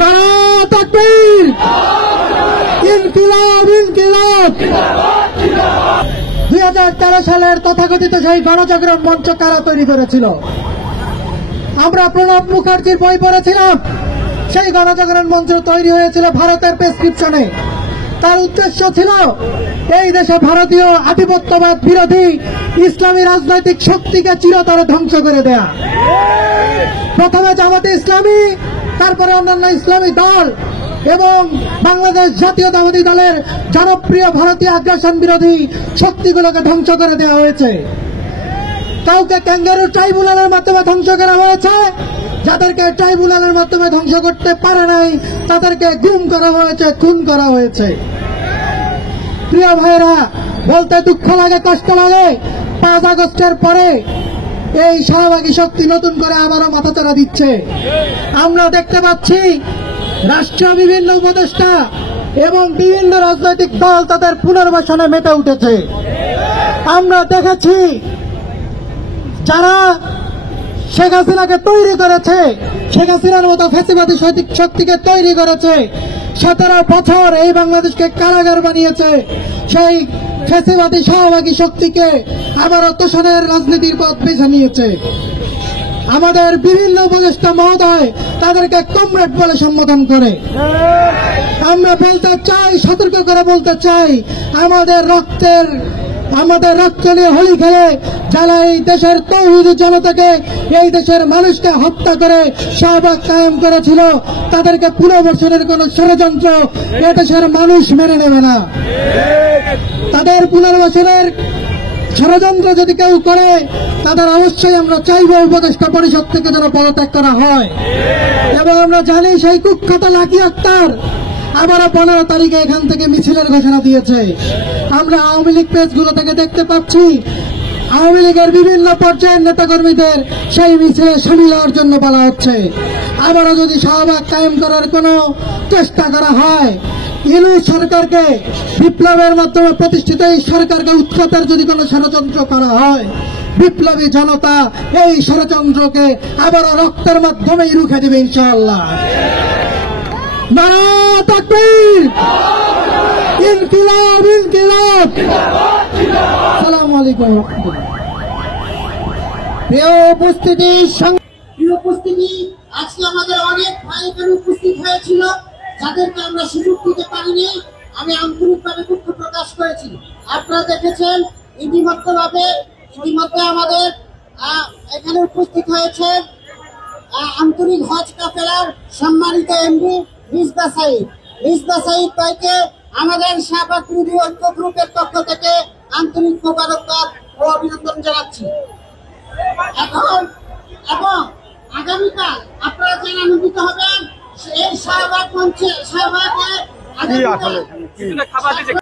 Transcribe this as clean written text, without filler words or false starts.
নারা তাকবীর, ইনকিলাব ইনকিলাব। 2013 সালের তথাকথিত সেই গণজাগরণ মঞ্চ কারা তৈরি করেছিল? আমরা প্রণব মুখার্জির বই পড়েছিলাম। সেই গণজাগরণ মঞ্চ তৈরি হয়েছিল ভারতের প্রেসক্রিপশনে। তার উদ্দেশ্য ছিল এই দেশে ভারতীয় আধিপত্যবাদ বিরোধী ইসলামী রাজনৈতিক শক্তিকে চিরতরে ধ্বংস করে দেয়া। প্রথমে জামাতে ইসলামী, তারপরে অন্যান্য ইসলামী দল এবং বাংলাদেশ জাতীয়তাবাদী দলের জনপ্রিয় ভারতীয় আগ্রাসন বিরোধী শক্তিগুলোকে ধ্বংস করে দেওয়া হয়েছে। কাউকে ক্যাঙ্গারু ট্রাইব্যুনালের মাধ্যমে ধ্বংস করা হয়েছে, যাদেরকে ট্রাইব্যুনালের মাধ্যমে ধ্বংস করতে পারে নাই তাদেরকে গুম করা হয়েছে, খুন করা হয়েছে। প্রিয় ভাইরা, বলতে দুঃখ লাগে, কষ্ট লাগে। 5 আগস্টের পরে এই শাহবাগী শক্তি নতুন করে আবারও মাথাচাড়া দিচ্ছে। আমরা দেখতে পাচ্ছি রাষ্ট্রীয় বিভিন্ন উপদেষ্টা এবং বিভিন্ন রাজনৈতিক দল তাদের পুনর্বাসনে মেতে উঠেছে। আমরা দেখেছি যারা শেখ হাসিনাকে তৈরি করেছে, শেখ হাসিনার মতো ফ্যাসিবাদী শক্তিকে তৈরি করেছে, 17 বছর এই বাংলাদেশকে কারাগার বানিয়েছে, সেই ফ্যাসিবাদী শাহবাগী শক্তিকে আবারও তোষণের রাজনীতির পথ বেছে নিয়েছে। আমাদের বিভিন্ন উপদেষ্টা মহোদয় তাদেরকে কমরেড বলে সম্বোধন করে। আমরা বলতে চাই, সতর্ক করে বলতে চাই, আমাদের রক্ত নিয়ে হোলি খেলে যারা এই দেশের তৌহিদি জনতাকে, এই দেশের মানুষকে হত্যা করে শাহবাগ কায়েম করেছিল, তাদেরকে পুনর্বাসনের কোন ষড়যন্ত্র এ দেশের মানুষ মেনে নেবে না। তাদের পুনর্বাসনের ষড়যন্ত্র যদি কেউ করে, তাদের অবশ্যই আমরা চাইব উপদেষ্টা পরিষদ থেকে যেন পদত্যাগ করা হয়। এবং আমরা জানি সেই কুখ্যাত লাকি আক্তার আবারও 15 তারিখে এখান থেকে মিছিলের ঘোষণা দিয়েছে। আমরা আওয়ামী লীগ পেজগুলো থেকে দেখতে পাচ্ছি আওয়ামী লীগের বিভিন্ন পর্যায়ের নেতাকর্মীদের সেই মিছিলে সামিল হওয়ার জন্য বলা হচ্ছে। আবারও যদি শাহবাগ কায়েম করার কোন চেষ্টা করা হয়, ইউনূস সরকারকে, বিপ্লবের মাধ্যমে প্রতিষ্ঠিত এই সরকারকে উৎখাতের যদি কোন ষড়যন্ত্র করা হয়, বিপ্লবী জনতা এই ষড়যন্ত্রকে আবারও রক্তের মাধ্যমেই রুখে দেবে ইনশাআল্লাহ। নারা তাকবীর, ইনকিলাব ইনকিলাব। আসসালামু আলাইকুম ওয়া রাহমাতুল্লাহ। প্রিয় উপস্থিতি, আজকে আমাদের অনেক ভাই এখানে উপস্থিত হয়েছিল, যাদেরকে আমরা সুযোগ দিতে পারিনি। আমি আন্তরিকভাবে দুঃখ প্রকাশ করেছি। আপনারা দেখেছেন ইতিমধ্যে আমাদের এখানে উপস্থিত হয়েছে আন্তরিক হজ কাফেলার সম্মানিত এমডি রিজভা সাঈদ ভাইকে আমাদের শাহবাগ বিরোধী ঐক্য গ্রুপের পক্ষ থেকে আন্তরিক মোবারকবাদ ও অভিনন্দন জানাচ্ছি। এবং আগামীকাল আপনারা যারা আনন্দিত হবেন এই শাহবাগ মঞ্চে, শাহবাগে